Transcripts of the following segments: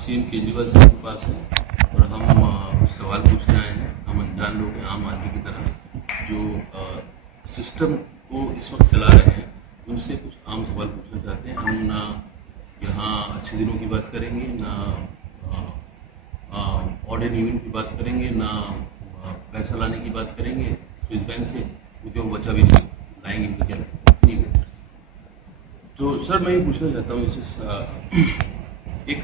CM Kejriwal साहब के पास हैं और हम सवाल पूछने आए हैं। हम अनजान लोग हैं, आम आदमी की तरह जो सिस्टम को इस वक्त चला रहे हैं, उनसे कुछ आम सवाल पूछना चाहते हैं। हम ना यहाँ अच्छे दिनों की बात करेंगे, ना ऑड एंड इवन की बात करेंगे, ना पैसा लाने की बात करेंगे स्विस बैंक से, क्योंकि वो बचा भी नहीं, लाएंगे इनको क्या नहीं है। तो सर मैं ये पूछना चाहता हूँ, जैसे एक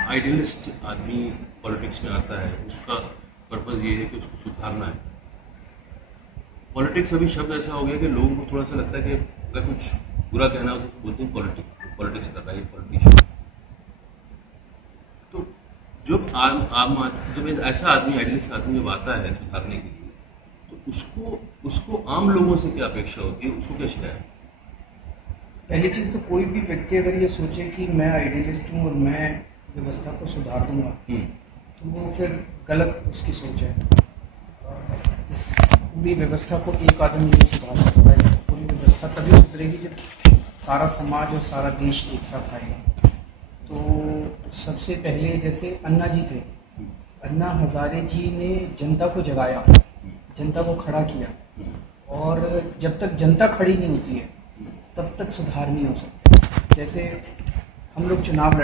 आइडियलिस्ट आदमी पॉलिटिक्स में आता है, उसका पर्पस ये है कि उसको सुधारना है। पॉलिटिक्स अभी शब्द ऐसा हो गया कि लोगों को थोड़ा सा लगता है कि अगर कुछ बुरा कहना हो तो बोलते हैं पॉलिटिक्स कर रहा है पॉलिटिशियन। तो जब ऐसा आदमी, आइडियलिस्ट आदमी जब आता है सुधारने के लिए, तो उसको आम लोगों से क्या अपेक्षा होती है, उसको क्या शिकायत? पहली चीज़ तो कोई भी व्यक्ति अगर ये सोचे कि मैं आइडियलिस्ट हूँ और मैं व्यवस्था को सुधार दूंगा, तो वो फिर गलत उसकी सोच है। इस पूरी व्यवस्था को एक आदमी नहीं सुधार सकता है। पूरी व्यवस्था तभी सुधरेगी जब सारा समाज और सारा देश एक साथ आएगा। तो सबसे पहले जैसे अन्ना जी थे, अन्ना हजारे जी ने जनता को जगाया, जनता को खड़ा किया, और जब तक जनता खड़ी नहीं होती है तब तक सुधार नहीं हो सकता। जैसे हम लोग चुनाव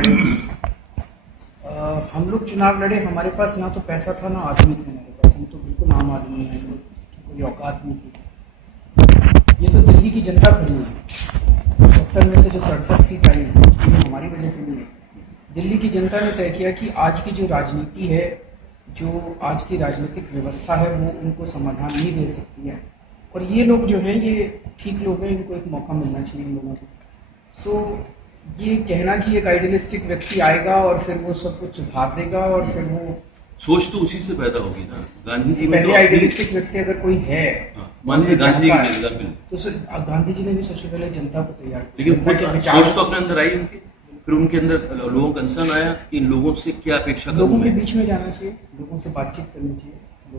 लड़े, हमारे पास ना तो पैसा था ना आदमी थे हमारे पास, हम तो बिल्कुल आम आदमी हैं, कोई औकात नहीं थी। ये तो दिल्ली की जनता खड़ी हुई, 70 में से जो 67 सीट आई है हमारी वजह से नहीं है। दिल्ली की जनता ने तय किया कि आज की जो राजनीति है, जो आज की राजनीतिक व्यवस्था है, वो उनको समाधान नहीं दे सकती है, और ये लोग जो हैं ये ठीक लोग हैं, इनको एक मौका मिलना चाहिए इन लोगों को। ये कहना कि एक आइडियलिस्टिक व्यक्ति आएगा और फिर वो सब कुछ सुधार देगा और फिर वो सोच तो उसी से पैदा होगी ना। गांधी जी पहले आइडियलिस्टिक व्यक्ति अगर कोई है, मान लीजिए गांधी तो सर गांधी जी ने भी सबसे पहले जनता को तैयार किया, लेकिन सोच तो अपने अंदर आई उनकी, फिर उनके अंदर लोगों का कंसर्न आया कि इन लोगों से क्या अपेक्षा, लोगों के बीच में जाना चाहिए, लोगों से बातचीत करनी चाहिए।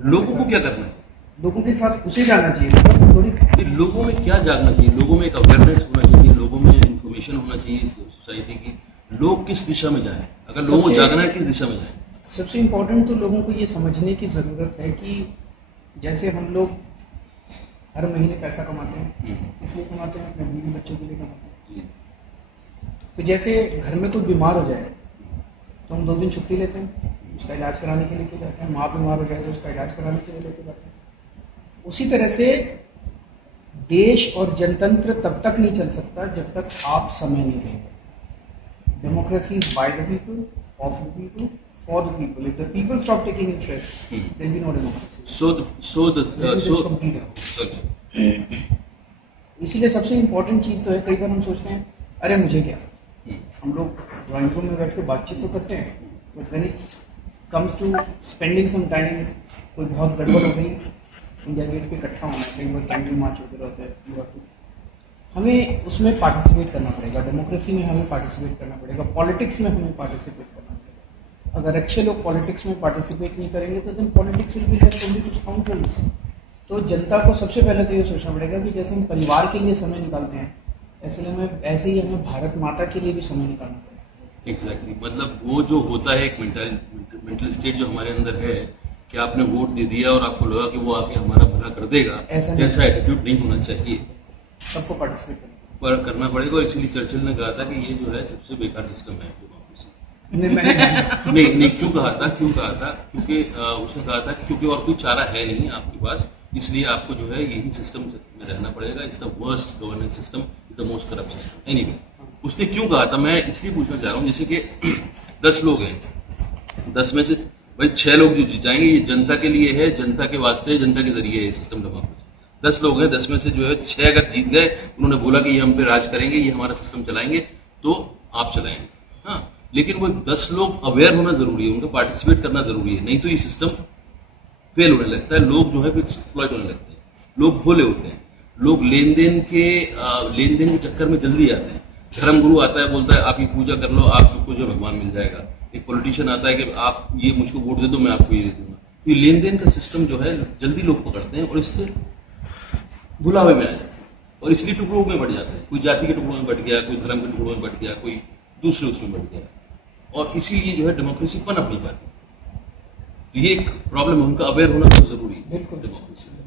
लोगों को क्या करना चाहिए? लोगों के साथ उसे जाना चाहिए। लोगों में क्या जागना चाहिए? लोगों में एक अवेयरनेस होना चाहिए, लोगों में इन्फॉर्मेशन होना चाहिए सोसाइटी की। लोग किस दिशा में जाएं? अगर लोगों को जागना है, किस दिशा में जाएं? सबसे इम्पोर्टेंट तो लोगों को ये समझने की ज़रूरत है कि जैसे हम लोग हर महीने पैसा कमाते हैं, इसलिए कमाते हैं, अपने बीवी बच्चों के लिए कमाते हैं। तो जैसे घर में कोई बीमार हो जाए तो हम 2 दिन छुट्टी लेते हैं, उसका इलाज कराने के लिए जाते हैं। माँ बीमार हो जाए तो उसका इलाज कराने के लिए लेके जाते हैं। उसी तरह से देश और जनतंत्र तब तक नहीं चल सकता जब तक आप समय नहीं देंगे। Democracy is by the people, of the people, for the people. If the people stop taking interest, there will be no democracy. इसीलिए सबसे इम्पोर्टेंट चीज़ तो है, कई बार हम सोचते हैं अरे मुझे क्या, हम लोग ड्राइंग रूम में बैठ के बातचीत तो करते हैं, but when it comes to spending some time, कोई बहुत गड़बड़ हो गई, इंडिया गेट पे इकट्ठा होना है, कई बार कैंडल मार्च होते रहते हैं, हमें उसमें पार्टिसिपेट करना पड़ेगा। डेमोक्रेसी में हमें पार्टिसिपेट करना पड़ेगा, पॉलिटिक्स में हमें पार्टिसिपेट करना पड़ेगा। अगर अच्छे लोग पॉलिटिक्स में पार्टिसिपेट नहीं करेंगे तो then politics will be left only to scoundrels. तो जनता को सबसे पहले तो ये सोचना पड़ेगा कि जैसे हम परिवार के लिए समय निकालते हैं, ऐसे ही हमें भारत माता के लिए भी समय निकालना पड़ेगा। एग्जैक्टली, मतलब वो जो होता है एक मेंटल स्टेट जो हमारे अंदर है कि आपने वोट दे दिया और आपको लगा कि वो आके हमारा भला कर देगा, ऐसा एटीट्यूड नहीं होना चाहिए। सबको पार्टिसिपेट करना पड़ेगा। और इसीलिए चर्चिल ने कहा था कि ये जो है सबसे बेकार सिस्टम है नहीं क्यों कहा था क्योंकि उसने कहा था क्योंकि और कोई चारा है नहीं आपके पास, इसलिए आपको जो है यही सिस्टम में रहना पड़ेगा। Is the worst governance system, is the most corrupt system. Anyway, उसने क्यों कहा था मैं इसलिए पूछना चाह रहा हूँ, जैसे कि 10 लोग हैं, 10 में से भाई 6 लोग जो जीत जाएंगे, ये जनता के लिए है, जनता के वास्ते, जनता के जरिए है सिस्टम डेमोक्रेसी। 10 लोग हैं, 10 में से जो है 6 अगर जीत गए, उन्होंने बोला कि ये हम पे राज करेंगे, ये हमारा सिस्टम चलाएंगे, तो आप चलाएंगे। हाँ, लेकिन वो 10 लोग अवेयर होना जरूरी है, उनको पार्टिसिपेट करना जरूरी है, नहीं तो ये सिस्टम फेल होने लगता है। लोग जो है फिर एक्सप्लॉइट होने लगते हैं, लोग भोले होते हैं, लोग लेन देन के चक्कर में जल्दी आते हैं। धर्म गुरु आता है, बोलता है आप ये पूजा कर लो, आपको जो भगवान मिल जाएगा, एक पॉलिटिशियन आता है कि आप ये मुझको वोट दे दो, मैं आपको ये दे दूंगा। तो ये लेन देन का सिस्टम जो है जल्दी लोग पकड़ते हैं और इससे भुलावे में आ जाते हैं और इसलिए टुकड़ों में बढ़ जाते हैं। कोई जाति के टुकड़ों में बढ़ गया, कोई धर्म के टुकड़ों में बढ़ गया, कोई दूसरे उसमें बढ़ गया, और इसीलिए जो है डेमोक्रेसी पनप नहीं पाती। तो ये एक प्रॉब्लम है, उनका अवेयर होना बहुत जरूरी है बिल्कुल। डेमोक्रेसी में।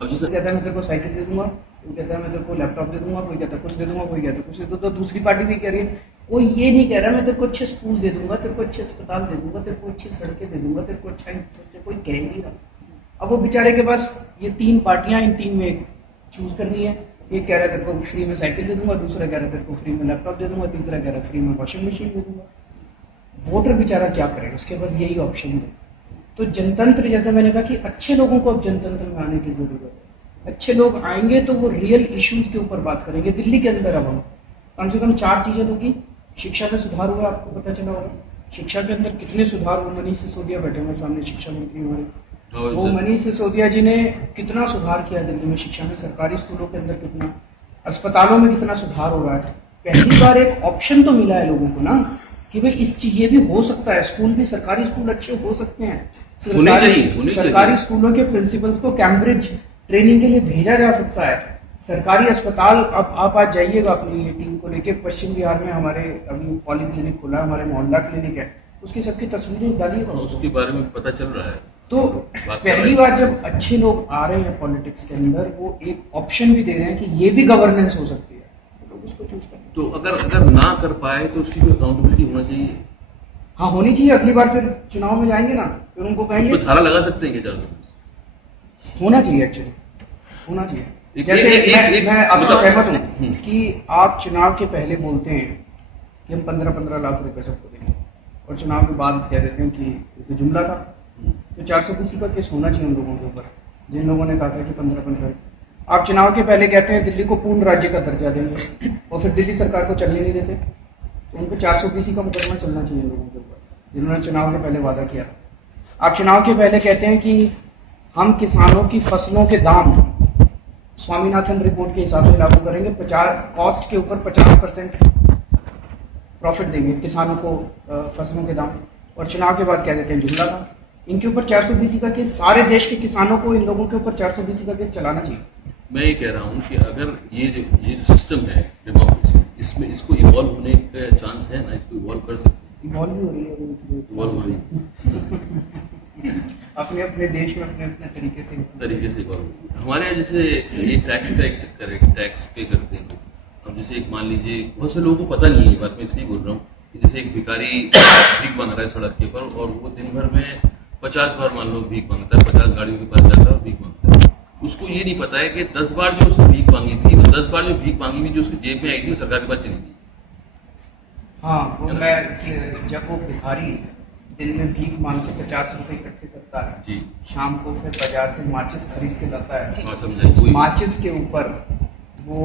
अब जैसे कहता है मैं तेरे को साइकिल दे दूंगा, कोई कहता है मैं तेरे को लैपटॉप दे दूंगा, कोई कहता है कुछ दे दूंगा, कोई कहता है कुछ दे दूंगा। तो दूसरी पार्टी भी कह रही है, कोई ये नहीं कह रहा मैं तेरे को अच्छे स्कूल दे दूंगा, तेरे को अच्छे अस्पताल दे दूंगा, तेरे को अच्छी सड़कें दे दूंगा, तेरे को अच्छा इंफ्रास्ट्रक्चर, कोई कह नहीं रहा। अब वो बेचारे के पास ये तीन पार्टियां, इन तीन में एक चूज करनी है। एक कह रहा है तेरे को फ्री में साइकिल दे दूंगा, दूसरा कह रहा है तेरे को फ्री में लैपटॉप दे दूंगा, तीसरा कह रहा है फ्री में वॉशिंग मशीन दे दूंगा। वोटर बेचारा क्या करेगा, उसके पास यही ऑप्शन है। तो जनतंत्र, जैसे मैंने कहा कि अच्छे लोगों को अब जनतंत्र में आने की जरूरत है। अच्छे लोग आएंगे तो वो रियल इश्यूज के ऊपर बात करेंगे। दिल्ली के अंदर अब हम कम से कम 4 चीजें होगी। शिक्षा में सुधार हुआ, आपको पता चला होगा। शिक्षा के अंदर कितने सुधार हुए, मनीष सिसोदिया बैठे हुए सामने, शिक्षा मंत्री हमारे, वो मनीष सिसोदिया जी ने कितना सुधार किया दिल्ली में शिक्षा में। सरकारी स्कूलों के अंदर कितना, अस्पतालों में कितना सुधार हो रहा है। पहली बार एक ऑप्शन तो मिला है लोगों को ना कि भाई इस चीज ये भी हो सकता है, स्कूल भी, सरकारी स्कूल अच्छे हो सकते हैं। सरकारी स्कूलों के प्रिंसिपल्स को कैम्ब्रिज ट्रेनिंग के लिए भेजा जा सकता है। सरकारी अस्पताल, अब आप आज जाइएगा अपनी ये टीम को लेके, पश्चिम बिहार में हमारे अभी पॉली क्लिनिक खुला है, हमारे मोहल्ला क्लिनिक है, उसकी सबकी तस्वीरें डालिएगा, उसके बारे में पता चल रहा है। तो पहली बार जब अच्छे लोग आ रहे हैं पॉलिटिक्स के अंदर, वो एक ऑप्शन भी दे रहे हैं कि ये भी गवर्नेंस हो सकती है, तो लोग उसको चूज करें। तो अगर ना कर पाए तो उसकी कोई अकाउंटेबिलिटी होना चाहिए। हाँ, होनी चाहिए। अगली बार फिर चुनाव में जाएंगे ना, फिर उनको कहेंगे, उसमें धारा लगा सकते हैं क्या 400? होना चाहिए, एक्चुअली होना चाहिए। एक- जैसे एक- एक- एक- मैं आपसे मतलब- सहमत हूँ कि आप चुनाव के पहले बोलते हैं कि हम 15-15 लाख रुपए सबको देंगे, और चुनाव के बाद कह देते हैं कि ये तो जुमला था। तो 420 का केस होना चाहिए उन लोगों के ऊपर जिन लोगों ने कहा था कि 15-15। आप चुनाव के पहले कहते हैं दिल्ली को पूर्ण राज्य का दर्जा देंगे, और फिर दिल्ली सरकार को चलने नहीं देते, तो उन पर 420 का मुकदमा चलना चाहिए लोगों के ऊपर जिन्होंने चुनाव के पहले वादा किया। आप चुनाव के पहले कहते हैं कि हम किसानों की फसलों के दाम स्वामीनाथन रिपोर्ट के हिसाब से लागू करेंगे, 50 कॉस्ट के ऊपर 50% प्रॉफिट देंगे किसानों को फसलों के दाम, और चुनाव के बाद कह देते हैं जुमला था। इनके ऊपर 420 का केस, सारे देश के किसानों को इन लोगों के ऊपर 420 का केस चलाना चाहिए। मैं ये कह रहा हूँ कि अगर ये जो सिस्टम है डेमोक्रेसी, इसमें इसको इवॉल्व होने का चांस है ना, इसको इवॉल्व कर सकते हैं। इवॉल्व भी हो रही है, इवॉल्व हो रही है अपने अपने देश में अपने अपने तरीके से इवॉल्व हो रही है। हमारे यहाँ जैसे ये टैक्स का एक चक्कर है कि टैक्स पे करते हैं लोग। अब जैसे एक मान लीजिए, बहुत से लोगों को पता नहीं है, ये बात मैं इसलिए बोल रहा हूँ कि जैसे एक भिखारी भीख मांग रहा है सड़क के ऊपर, और वो दिन भर में 50 बार मान लो भीख मांगता है, 50 गाड़ियों के पास जाता है और भीख मांगता है। उसको ये नहीं पता है कि 10 बार जो उसने भीख मांगी थी, वो 10 बार जो भीख मांगी थी जो उसकी जेब में आई थी, वो सरकार के पास चली गई। हाँ, वो मैं जब वो भिखारी दिन में भीख मांग के 50 रुपए इकट्ठे करता है जी, शाम को फिर बाजार से माचिस खरीद के लाता है, हाँ समझाइए। माचिस के ऊपर वो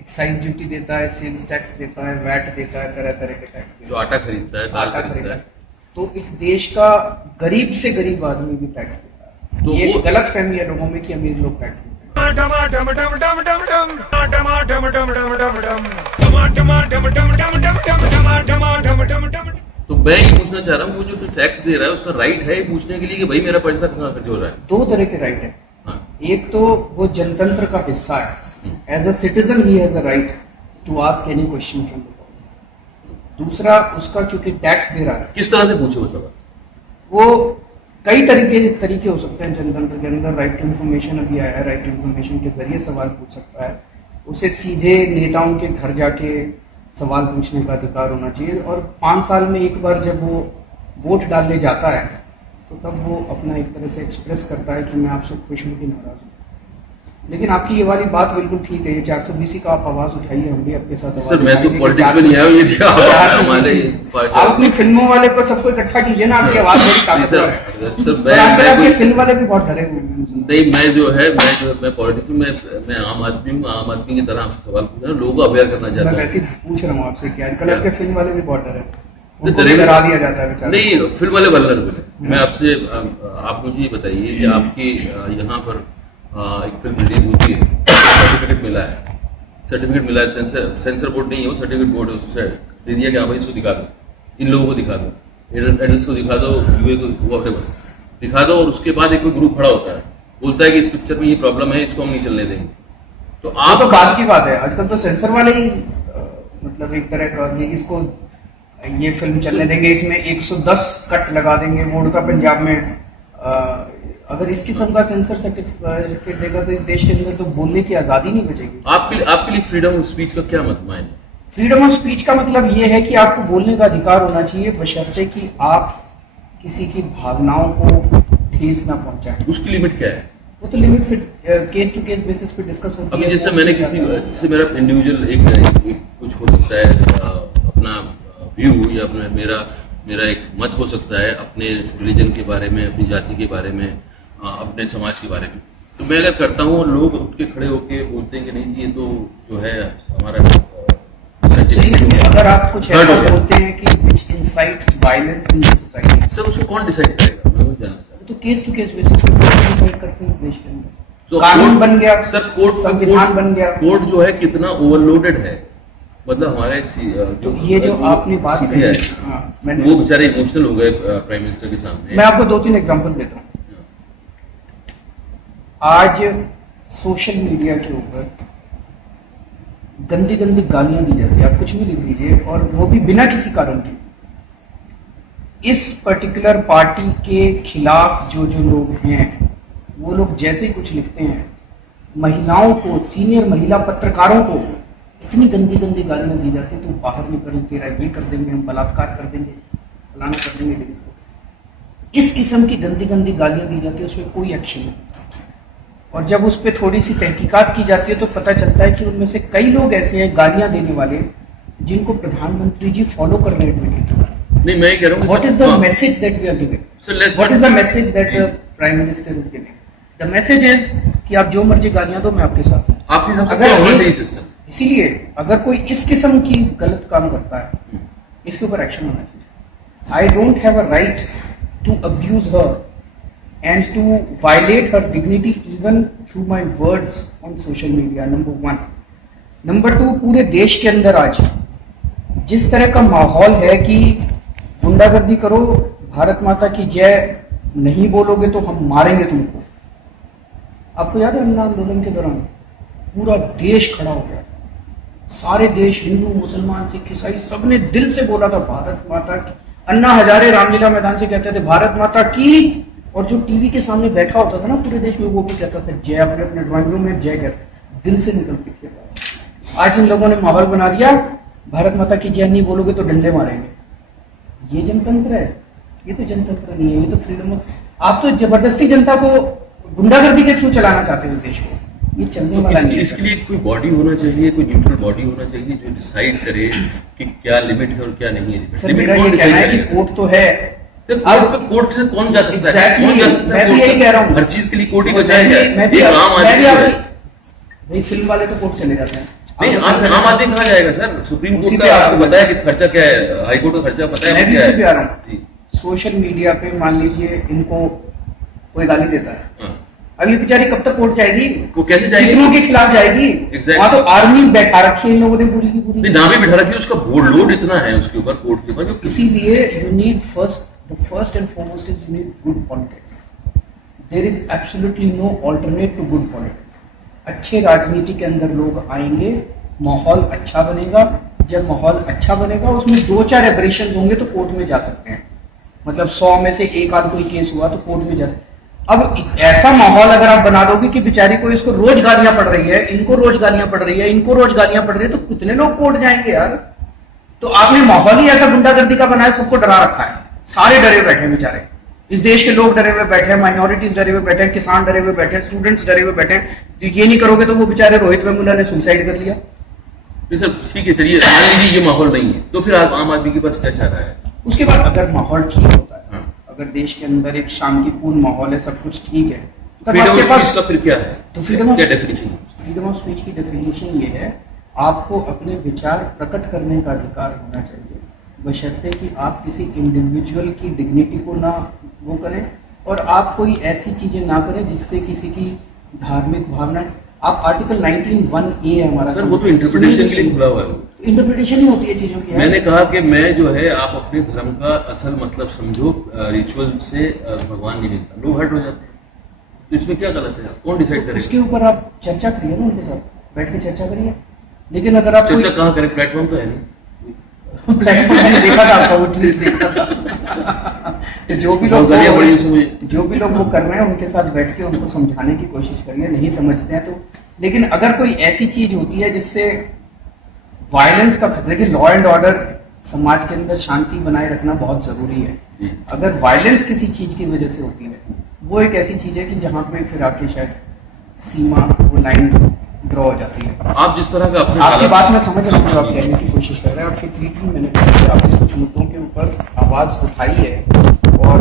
एक्साइज ड्यूटी देता है, सेल्स टैक्स देता है, वैट देता है, तरह तरह के टैक्स देता जो आटा खरीदता है, है, दाल आटा खरीदता खरीदता है, है। तो इस देश का गरीब से गरीब आदमी भी टैक्स देता है। तो ये वो- गलत फहमी है लोगों में कि अमीर लोग टैक्स देते हैं। तो मैं ये पूछना चाह रहा हूँ, वो जो टैक्स दे रहा है उसका राइट है ये पूछने के लिए कि भाई मेरा पैसा कहाँ खर्च हो रहा है। 2 तरह के राइट है। हाँ, एक तो वो जनतंत्र का हिस्सा है, as a citizen he has a right to ask any question from the government. दूसरा, उसका क्योंकि टैक्स दे रहा है, किस तरह से पूछे वो सवाल? वो कई तरीके हो सकते हैं जनतंत्र के अंदर। राइट टू इन्फॉर्मेशन अभी आया है, राइट टू इन्फॉर्मेशन के जरिए सवाल पूछ सकता है। उसे सीधे नेताओं के घर जाके सवाल पूछने का अधिकार होना चाहिए, और 5 साल में एक बार जब वो वोट डालने जाता है तो तब वो अपना एक तरह से एक्सप्रेस करता है कि मैं आपसे खुश हूँ कि नाराज हूँ। लेकिन आपकी ये वाली बात बिल्कुल ठीक है, ये 420 का आप आवाज उठाइए, हम भी आपके साथ सर मैं तो पॉलिटिक्स में नहीं आया हूँ, ये क्या हमारे आप अपनी फिल्मों वाले को सबको इकट्ठा कीजिए ना, आपकी आवाज बड़ी ताकतवर है। सर और आजकल आपके मैं फिल्म वाले भी बहुत डरे हुए हैं। नहीं, मैं पॉलिटिक्स में मैं आम आदमी हूँ, आम आदमी की तरह आपसे सवाल पूछ रहा हूँ, लोगों को अवेयर करना मैं चाहता हूँ। वैसे ही पूछ रहा हूँ आपसे कि आजकल आपके फिल्म वाले भी बहुत डरे हैं, तो उनको भी डरा दिया जाता है बेचारे। नहीं, फिल्म वाले वल्नरेबल है। मैं आपसे आप मुझे ये बताइए कि आपके यहाँ पर एक फिल्म रिलीज होती है, सर्टिफिकेट मिला है, सेंसर बोर्ड नहीं है वो, सर्टिफिकेट बोर्ड है, उससे दे दिया कि हाँ भाई इसको दिखा दो, इन लोगों को दिखा दो, एडल्ट्स को दिखा दो, यूए को, व्हाटएवर दिखा दो, और उसके बाद एक कोई ग्रुप खड़ा होता है, बोलता है कि इस पिक्चर में ये प्रॉब्लम है, इसको हम नहीं चलने देंगे। तो आप तो बात की बात है, आजकल तो सेंसर वाले ही मतलब एक तरह का इसको ये फिल्म चलने देंगे, इसमें 110 कट लगा देंगे, वोडका पंजाब में अगर इस किस्म का सेंसर सर्टिफिकेट देगा तो इस देश के अंदर तो बोलने की आजादी नहीं बचेगी। आपके लिए फ्रीडम ऑफ स्पीच का क्या मायने? फ्रीडम ऑफ स्पीच का मतलब ये है कि आपको बोलने का अधिकार होना चाहिए, बशर्ते कि आप किसी की भावनाओं को ठेस ना पहुंचाएं। उसकी लिमिट क्या है? वो तो लिमिट फिर केस टू केस बेसिस पे डिस्कस होती है। अभी जैसे मैंने जैसे मेरा इंडिविजुअल एक कुछ हो सकता है, अपना व्यू या अपना मेरा एक मत हो सकता है अपने रिलीजन के बारे में, अपनी जाति के बारे में, अपने समाज के बारे में। तो मैं अगर करता हूँ और लोग उठ के खड़े होके बोलते हैं कि नहीं ये तो जो है हमारा अगर आप कुछ ऐसा बोलते हैं कि which incites violence in society, sir उसको कौन डिसाइड करेगा? मैं वो जानना चाहता हूँ। तो केस टू केस बेसिस पे डिसाइड करते हैं इस देश के अंदर। तो कानून बन गया सर, संविधान बन गया। कोर्ट जो है कितना ओवरलोडेड है, मतलब हमारे तो ये जो आपने बात कही, वो बेचारे इमोशनल हो गए प्राइम मिनिस्टर के सामने। मैं आपको 2-3 एग्जांपल देता हूँ। आज सोशल मीडिया के ऊपर गंदी गंदी गालियां दी जाती है, आप कुछ भी लिख दीजिए, और वो भी बिना किसी कारण के। इस पर्टिकुलर पार्टी के खिलाफ जो लोग हैं, वो लोग जैसे ही कुछ लिखते हैं, महिलाओं को, सीनियर महिला पत्रकारों को इतनी गंदी गंदी गालियां दी जाती है, तो बाहर निकल तेरा ये कर देंगे, हम बलात्कार कर देंगे, फलाना कर देंगे। इस किस्म की गंदी गंदी गालियां दी जाती है, उसमें कोई एक्शन नहीं। और जब उस पर थोड़ी सी तहकीकात की जाती है तो पता चलता है कि उनमें से कई लोग ऐसे हैं गालियां देने वाले, जिनको प्रधानमंत्री जी फॉलो कर रहे हैं। नहीं, मैं कह रहा हूँ what is the message that we are giving? What is the message that prime minister is giving? The message is कि आप जो मर्जी गालियां दो, मैं आपके साथ हूं। अगर इसीलिए अगर कोई इस किस्म की गलत काम करता है, इसके ऊपर एक्शन होना चाहिए। I don't have a right to abuse her and to violate her dignity even through my words on social media, number 1. Number 2, पूरे देश के अंदर आज जिस तरह का माहौल है कि गुंडागर्दी करो, भारत माता की जय नहीं बोलोगे तो हम मारेंगे तुमको। आपको याद है अन्ना आंदोलन के दौरान पूरा देश खड़ा हो गया, सारे देश, हिंदू, मुसलमान, सिख, ईसाई, सबने दिल से बोला था भारत माता की। अन्ना हजारे रामलीला मैदान से कहते थे भारत माता की, और जो टीवी के सामने बैठा होता था ना पूरे देश में, वो भी कहता था जय, अपने अपने ड्राइंग रूम में जय कर, दिल से निकल के कहता। आज इन लोगों ने माहौल बना दिया, भारत माता की जय नहीं बोलोगे तो डंडे मारेंगे। ये जनतंत्र है? ये तो जनतंत्र नहीं है, ये तो फ्रीडम ऑफ। आप तो जबरदस्ती जनता को गुंडागर्दी के थ्रू चलाना चाहते हो देश को, ये चलने वाला नहीं है। इसके लिए कोई बॉडी होना चाहिए, कोई न्यूट्रल बॉडी होना चाहिए जो डिसाइड करे कि क्या लिमिट है और क्या नहीं है। सर मेरा ये कहना है कि कोर्ट तो है, अब कोर्ट से कौन जा सकता है? कौन जा सकता है? मैं भी यही कह रहा हूँ, हर चीज के लिए कोर्ट ही बचाएगा। मैं भी भाई फिल्म वाले तो कोर्ट चले जाते हैं। नहीं, आम आदमी कहाँ जाएगा सर? सुप्रीम कोर्ट का आपको बताया कि खर्चा क्या है, हाई कोर्ट का खर्चा पता है? मैं भी इसी पे आ रहा हूँ। सोशल मीडिया पे मान लीजिए इनको कोई गाली देता है, अब ये बेचारी कब तक कोर्ट जाएगी? वो कैसे जाएगी? कितनों के खिलाफ जाएगी? वहाँ तो आर्मी बैठा रखी है इन लोगों ने पूरी की पूरी। नाम ही बैठा रखी है, उसका बोर्ड लोड इतना है उसके ऊपर, कोर्ट के ऊपर। इसीलिए you need the first and foremost is you need good politics. There is absolutely no alternate to good politics. अच्छे राजनीति के अंदर लोग आएंगे, माहौल अच्छा बनेगा। जब माहौल अच्छा बनेगा, उसमें 2-4 एब्रेशन होंगे तो कोर्ट में जा सकते हैं। मतलब 100 में से एक आध कोई केस हुआ तो कोर्ट में जा। अब ऐसा माहौल अगर आप बना दोगे कि बेचारी को इसको रोज गालियां पड़ रही है, इनको रोज गालियां पड़ रही है, इनको रोज गालियां पड़ रही है, तो कितने लोग कोर्ट जाएंगे यार? तो आपने माहौल ही ऐसा गुंडागर्दी का बनाया, सबको डरा रखा है, सारे डरे बैठे हैं बेचारे। इस देश के लोग डरे हुए बैठे हैं, माइनॉरिटीज डरे हुए बैठे हैं, किसान डरे हुए बैठे हैं, स्टूडेंट्स डरे हुए बैठे हैं। तो ये नहीं करोगे तो वो बेचारे रोहित वेमुला ने सुसाइड कर लिया। सर ठीक है, चलिए मान लीजिए ये माहौल नहीं है, तो फिर आम आदमी के पास क्या चाह रहा है? उसके बाद अगर माहौल ठीक होता है, अगर देश के अंदर एक शांतिपूर्ण माहौल है, सब कुछ ठीक है, तब आपके पास फिर क्या है? तो फ्रीडम ऑफ स्पीच की डेफिनेशन ये है, आपको अपने विचार प्रकट करने का अधिकार होना चाहिए, बशर्ते कि आप किसी इंडिविजुअल की डिग्निटी को ना वो करें, और आप कोई ऐसी चीजें ना करें जिससे किसी की धार्मिक भावना। आप आर्टिकल 19(1)(a) है हमारा। सर वो तो इंटरप्रिटेशन के लिए खुला हुआ है। इंटरप्रिटेशन ही होती है चीजों की। मैंने कहा कि मैं जो है आप अपने धर्म का असल मतलब समझो, रिचुअल से भगवान नहीं मिलता, लोग हर्ट हो जाते हैं, तो इसमें क्या गलत है? कौन डिसाइड करेगा? उसके ऊपर आप चर्चा करिए ना, उनके साथ बैठ के चर्चा करिए। लेकिन अगर आप चर्चा कहाँ करें? प्लेटफॉर्म तो है नहीं। प्लेटफॉर्म मैंने देखा था आपका, वो ट्वीट देखा था। तो जो भी लोग वो कर रहे हैं उनके साथ बैठ के उनको समझाने की कोशिश करिए, नहीं समझते हैं तो। लेकिन अगर कोई ऐसी चीज होती है जिससे वायलेंस का खतरा, देखिए लॉ एंड ऑर्डर समाज के अंदर शांति बनाए रखना बहुत जरूरी है। अगर वायलेंस किसी चीज की वजह से होती है, वो एक ऐसी चीज है कि जहां पे फिर आके शायद सीमा, वो लाइन ड्रॉ हो जाती है। आप जिस तरह का अपने आपकी बात मैं समझ रहा हूँ, जो आप कहने की कोशिश कर रहे हैं। आपके ट्वीट में मैंने कहा कि आपने कुछ मुद्दों के ऊपर आवाज उठाई है और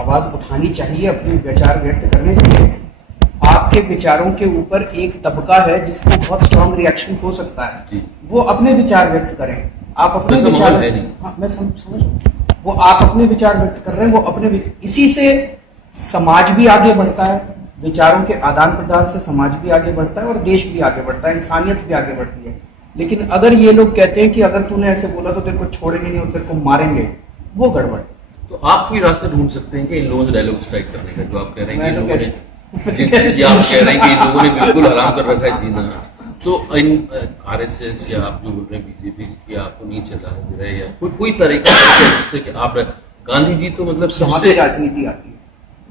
आवाज उठानी चाहिए, अपने विचार व्यक्त करने चाहिए। आपके विचारों के ऊपर एक तबका है जिसको बहुत स्ट्रांग रिएक्शन हो सकता है, वो अपने विचार व्यक्त करें। आप अपने विचार, हाँ मैं समझ, वो आप अपने विचार व्यक्त कर रहे हैं, वो अपने, इसी से समाज भी आगे बढ़ता है, विचारों के आदान प्रदान से समाज भी आगे बढ़ता है और देश भी आगे बढ़ता है, इंसानियत भी आगे बढ़ती है। लेकिन अगर ये लोग कहते हैं कि अगर तूने ऐसे बोला तो तेरे को छोड़ेंगे नहीं और तेरे को मारेंगे, वो गड़बड़। तो आप कोई रास्ता ढूंढ सकते हैं कि इन लोगों से डायलॉग स्ट्राइक करने का, जो आप कह रहे हैं कि इन लोगों ने आप कह रहे हैं कि इन लोगों ने बिल्कुल हराम कर रखा है जीना, तो इन आरएसएस या आप जो बोल रहे हैं बीजेपी की आपको नहीं चला दे रहे, या कोई तरीका जिससे कि आप, गांधी जी तो मतलब सबसे राजनीति आती है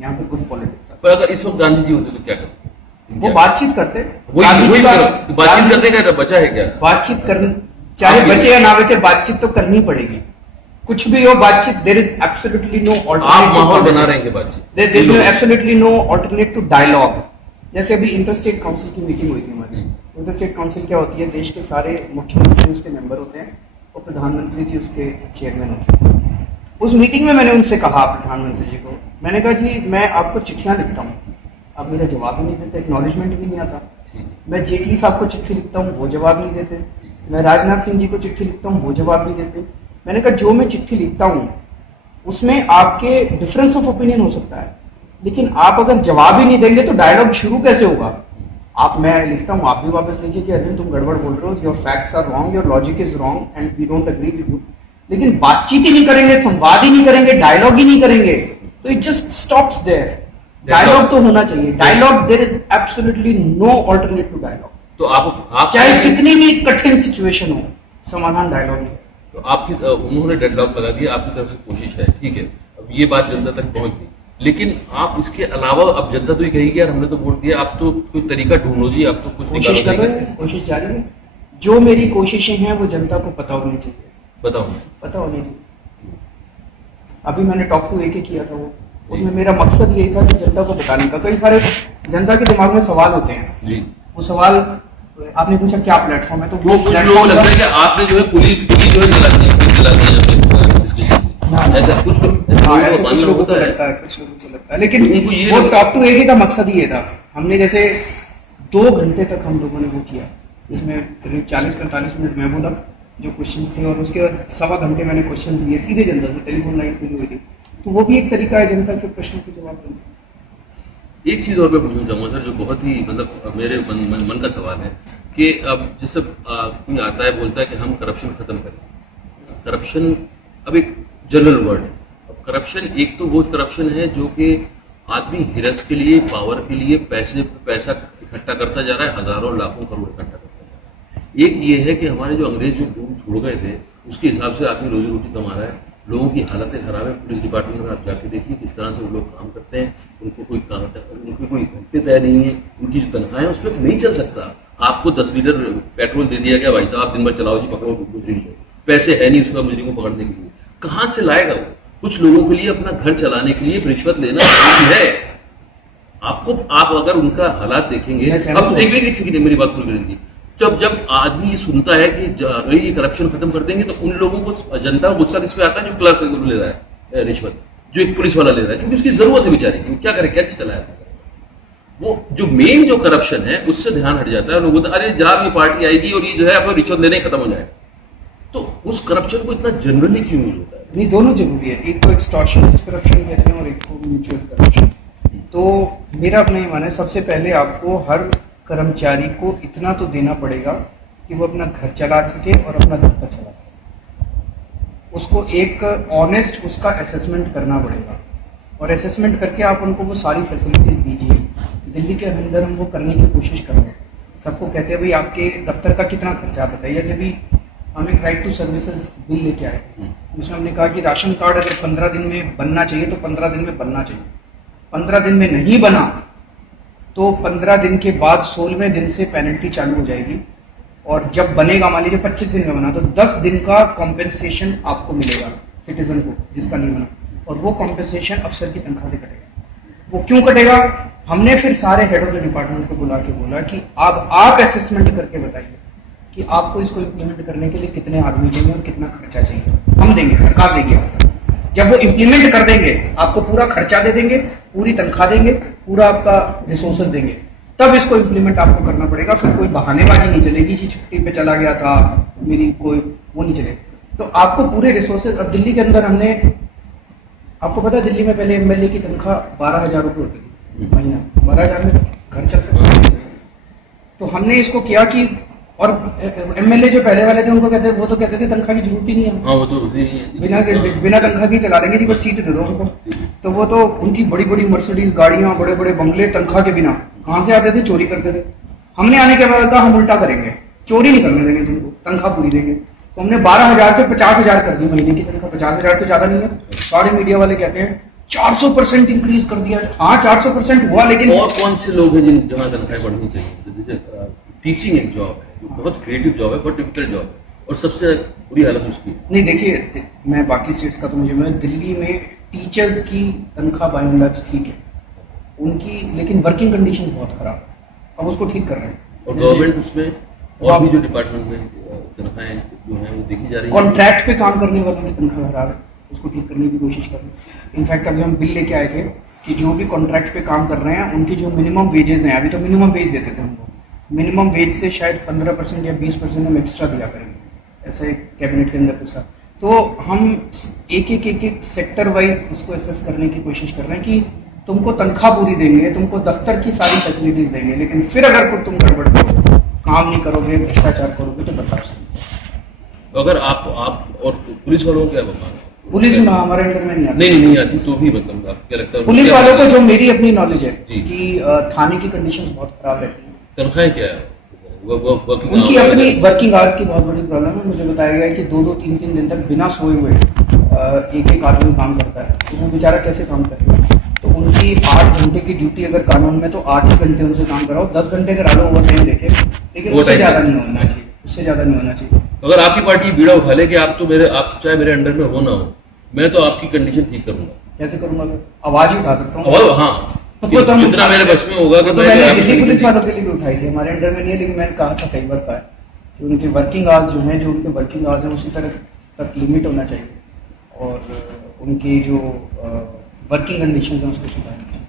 यहाँ पे, गुड पॉलिटिक्स। पर अगर इस वक्त गांधी जी होते तो क्या करते? वो बातचीत करते, बातचीत करने का बचा है क्या? बातचीत करनी, चाहे बचे या ना बचे, बातचीत तो करनी पड़ेगी। कुछ भी हो बातचीत, there is absolutely no alternative. आप माहौल बना रहे हैं बातचीत, there is absolutely no alternative to dialogue. जैसे अभी इंटरस्टेट काउंसिल की मीटिंग हुई थी हमारी। इंटरस्टेट काउंसिल क्या होती है? देश के सारे मुख्यमंत्री उसके मेंबर होते हैं और प्रधानमंत्री जी उसके चेयरमैन होते हैं। उस मीटिंग में मैंने उनसे कहा, प्रधानमंत्री जी को, मैंने कहा जी मैं आपको चिट्ठियां लिखता हूँ, आप मेरा जवाब ही नहीं देते, एक्नॉलेजमेंट भी नहीं आता। मैं जेटली साहब को चिट्ठी लिखता हूँ, वो जवाब नहीं देते। मैं राजनाथ सिंह जी को चिट्ठी लिखता हूँ, वो जवाब नहीं देते। मैंने कहा जो मैं चिट्ठी लिखता हूँ उसमें आपके डिफरेंस ऑफ ओपिनियन हो सकता है, लेकिन आप अगर जवाब ही नहीं देंगे तो डायलॉग शुरू कैसे होगा? आप, मैं लिखता हूँ, आप भी वापस लिखिए कि अरविंद तुम गड़बड़ बोल रहे हो, your facts are wrong, your logic is wrong and we don't agree with you. लेकिन बातचीत ही नहीं करेंगे, संवाद ही नहीं करेंगे, डायलॉग ही नहीं करेंगे, तो it just stops there. Dialogue तो होना चाहिए, dialogue, there is absolutely no alternative dialogue. तो आप चाहे कितनी भी कठिन सिचुएशन हो, समाधान डायलॉग है। तो आपकी, उन्होंने डेडलॉक लगा दिया, आपकी तरफ से कोशिश है, ठीक है, अब ये बात जनता तक पहुंच गई, लेकिन आप इसके अलावा, अब जनता तो ये कहेगी यार हमने तो वोट दिया, आप तो कोई तरीका ढूंढो जी, आप तो कुछ कोशिश कर रहे हैं, कोशिश जारी है। जो मेरी कोशिशें हैं वो जनता को पता होनी चाहिए, बताओ, पता होनी चाहिए। अभी मैंने टॉक टू AK किया था, वो उसमें मेरा मकसद यही था कि जनता को बताने का। कई सारे जनता के दिमाग में सवाल होते हैं जी, वो सवाल आपने पूछा क्या प्लेटफॉर्म है, तो वो प्लेटफॉर्म लगता है कि आपने जो है पुलिस जो है जला दी ऐसा कुछ लोगों को लगता है, कुछ लोगों को लगता है, लेकिन वो टॉक टू AK का मकसद ही ये था। हमने जैसे 2 घंटे तक हम लोगों ने वो किया, इसमें करीब 40-45 मिनट मैं बोला जो क्वेश्चन थे, और उसके बाद 1.25 घंटे मैंने क्वेश्चन दिए सीधे जनता से, टेलीफोन लाइन खुली हुई थी। तो वो भी एक तरीका है जनता के प्रश्नों के जवाब देने। एक चीज और मैं पूछना चाहूंगा सर, जो बहुत ही मतलब मेरे मन का सवाल है कि अब जैसे कोई आता है बोलता है कि हम करप्शन खत्म करें। करप्शन अब एक जनरल वर्ड है। अब करप्शन एक तो वो करप्शन है जो कि आदमी हिरस के लिए, पावर के लिए पैसा इकट्ठा करता जा रहा है, हजारों लाखों करोड़ इकट्ठा करता जा रहा है। एक ये है कि हमारे जो अंग्रेज जो छोड़ गए थे उसके हिसाब से आदमी रोजी रोटी कमा रहा है, लोगों की हालतें खराब है। पुलिस डिपार्टमेंट में आप जाके देखिए किस तरह से वो लोग काम करते हैं, उनको कोई काम, उनकी कोई घंटे तय नहीं है, उनकी जो तनख्वाह है उस पर नहीं चल सकता। आपको 10 लीटर पेट्रोल दे दिया गया, भाई साहब दिन भर चलाओ जी, पकड़ो मुजरिम को, पैसे है नहीं उसका मुजरिम को पकड़ने के लिए, कहाँ से लाएगा वो? कुछ लोगों के लिए अपना घर चलाने के लिए रिश्वत लेना जरूरी है। आपको, आप अगर उनका हालात देखेंगे, अब देखिए मेरी बात पूरी करेंगे, जब आदमी ये सुनता है कि ये करप्शन खत्म कर देंगे, तो उन लोगों को, जनता को गुस्सा किस पे आता है? जो क्लर्क ले रहा है रिश्वत, जो एक पुलिस वाला ले रहा है, क्योंकि उसकी जरूरत है बेचारे की, क्या करे, कैसे चलाए। वो जो मेन जो करप्शन है उससे ध्यान हट जाता है, लोगों को अरे जनाब ये पार्टी आएगी और ये जो है अपना रिश्वत लेने खत्म हो जाए। तो उस करप्शन को इतना जनरली क्यों यूज होता है? नहीं, दोनों जरूरी है, एक को एक्सटॉर्शनिस्ट करप्शन कहते हैं और एक को म्यूचुअल करप्शन। तो मेरा अपना ही मानना है, सबसे पहले आपको हर कर्मचारी को इतना तो देना पड़ेगा कि वो अपना घर चला सके और अपना दफ्तर चला सके। उसको एक ऑनेस्ट उसका असेसमेंट करना पड़ेगा और असेसमेंट करके आप उनको वो सारी फैसिलिटीज दीजिए। दिल्ली के अंदर हम वो करने की कोशिश कर रहे हैं। सबको कहते हैं भाई आपके दफ्तर का कितना खर्चा बताइए। जैसे भी हम एक राइट टू सर्विसेज बिल लेके आए, उसमें हमने कहा कि राशन कार्ड अगर 15 दिन में बनना चाहिए तो 15 दिन में बनना चाहिए। 15 दिन में नहीं बना तो 15 दिन के बाद 16वें दिन से पेनल्टी चालू हो जाएगी और जब बनेगा, मान लीजिए 25 दिन में बना तो 10 दिन का कॉम्पेंसेशन आपको मिलेगा सिटीजन को जिसका नहीं बना, और वो कॉम्पेंसेशन अफसर की तनख्वाह से कटेगा। वो क्यों कटेगा? हमने फिर सारे हेड ऑफ द डिपार्टमेंट को बुला के बोला कि अब आप असेसमेंट करके बताइए कि आपको इसको इम्प्लीमेंट करने के लिए कितने आदमी चाहिए और कितना खर्चा चाहिए। हम देंगे, सरकार देगी आपको। जब वो इम्प्लीमेंट कर देंगे आपको पूरा खर्चा दे देंगे, पूरी तनख्वाह देंगे, पूरा आपका रिसोर्सेज देंगे, तब इसको इम्प्लीमेंट आपको करना पड़ेगा। फिर कोई बहानेबाजी नहीं चलेगी कि छुट्टी पे चला गया था मेरी, कोई वो नहीं चलेगा। तो आपको पूरे रिसोर्सेज, अब दिल्ली के अंदर हमने, आपको पता है दिल्ली में पहले एमएलए की तनख्वाह 12,000 रुपये होती थी महीना। 12,000 में घर चल सकता है। तो हमने इसको किया कि, और एमएलए जो पहले वाले थे उनको कहते, वो तो कहते थे तनख्वाह की जरूरत ही नहीं है, हाँ वो तो होती नहीं है। बिना तनख्वाह की चला लेंगे जी, बस सीट दे दो उनको। तो वो तो उनकी बड़ी बड़ी मर्सिडीज गाड़ियां, बड़े बड़े बंगले तनख्वाह के बिना कहां से आते थे? चोरी करते थे। हमने आने के बाद कहा हम उल्टा करेंगे, चोरी नहीं करने देंगे तुमको, तनख्वाह पूरी देंगे। तो हमने 12,000 से 50,000 कर दी महीने की तनख्वाह। 50,000 तो ज्यादा नहीं है। सारे मीडिया वाले कहते हैं 400% इंक्रीज कर दिया। हाँ 400% हुआ, लेकिन और कौन से लोग हैं जिन जहाँ तनख्वाहें बढ़नी चाहिए? जैसे टीचिंग एक जॉब है, जो बहुत क्रिएटिव जॉब है, बहुत टिपिकल जॉब है, और सबसे बुरी हालत उसकी है। नहीं देखिए, मैं बाकी स्टेट्स का तो मुझे दिल्ली में टीचर्स की तनख्वाह बाय एंड लार्ज ठीक है उनकी, लेकिन वर्किंग कंडीशन बहुत खराब है। अब उसको ठीक कर रहे हैं। और गवर्नमेंट उसमें और भी जो डिपार्टमेंट में तनख्वाहें जो है वो देखी जा रही है। कॉन्ट्रैक्ट पे काम करने वालों की तनख्वाह खराब है, उसको ठीक करने की कोशिश कर रहे हैं। इनफैक्ट अभी हम बिल लेके आए थे कि जो भी कॉन्ट्रैक्ट पे काम कर रहे हैं उनकी जो मिनिमम वेजेस हैं, अभी तो मिनिमम वेज देते थे हमको, मिनिमम वेज से शायद 15% या 20% हम एक्स्ट्रा दिया करेंगे, ऐसे कैबिनेट के अंदर पैसा। तो हम एक सेक्टर वाइज उसको एसेस करने की कोशिश कर रहे हैं कि तुमको तनख्वाह पूरी देंगे, तुमको दफ्तर की सारी फैसिलिटीज देंगे, लेकिन फिर अगर कुछ तुम गड़बड़ करो, काम नहीं करोगे, भ्रष्टाचार करोगे तो बर्दाश्त नहीं। तो अगर आप और पुलिस वालों को क्या बताना? पुलिस हमारे अंडर में नहीं आती। नहीं आती, तो भी मतलब आपको क्या लगता है? पुलिस वालों को जो मेरी अपनी नॉलेज है जी। कि थाने की कंडीशन बहुत खराब रहती है। तनख्वाहें क्या है? उनकी अपनी वर्किंग आवर्स की बहुत बड़ी प्रॉब्लम है। मुझे बताया गया है कि 2-2, 3-3 दिन तक बिना सोए हुए एक आदमी काम करता है, तो वो बेचारा कैसे काम करेगा? तो उनकी 8 घंटे की ड्यूटी अगर कानून में, तो 8 ही घंटे उनसे काम कराओ, 10 घंटे करा लो ओवर टाइम देखे, लेकिन उससे ज्यादा नहीं होना चाहिए, उससे ज्यादा नहीं होना चाहिए। अगर आपकी पार्टी बीड़ा उठा ले कि आप चाहे मेरे अंडर में हो ना हो, मैं तो आपकी कंडीशन ठीक करूंगा। कैसे करूंगा? आवाज ही उठा सकता हूँ। हाँ, तो जितना मेरे बस में होगा कि मैंने दिल्ली पुलिस वालों के लिए भी उठाई थी, हमारे अंडर में नहीं है, लेकिन मैंने कहा था कई बार कहा है कि उनके वर्किंग आवर्स जो हैं, जो उनके वर्किंग आवर्स हैं उसी तरह तक लिमिट होना चाहिए, और उनकी जो वर्किंग कंडीशन है उसको सुधारना चाहिए।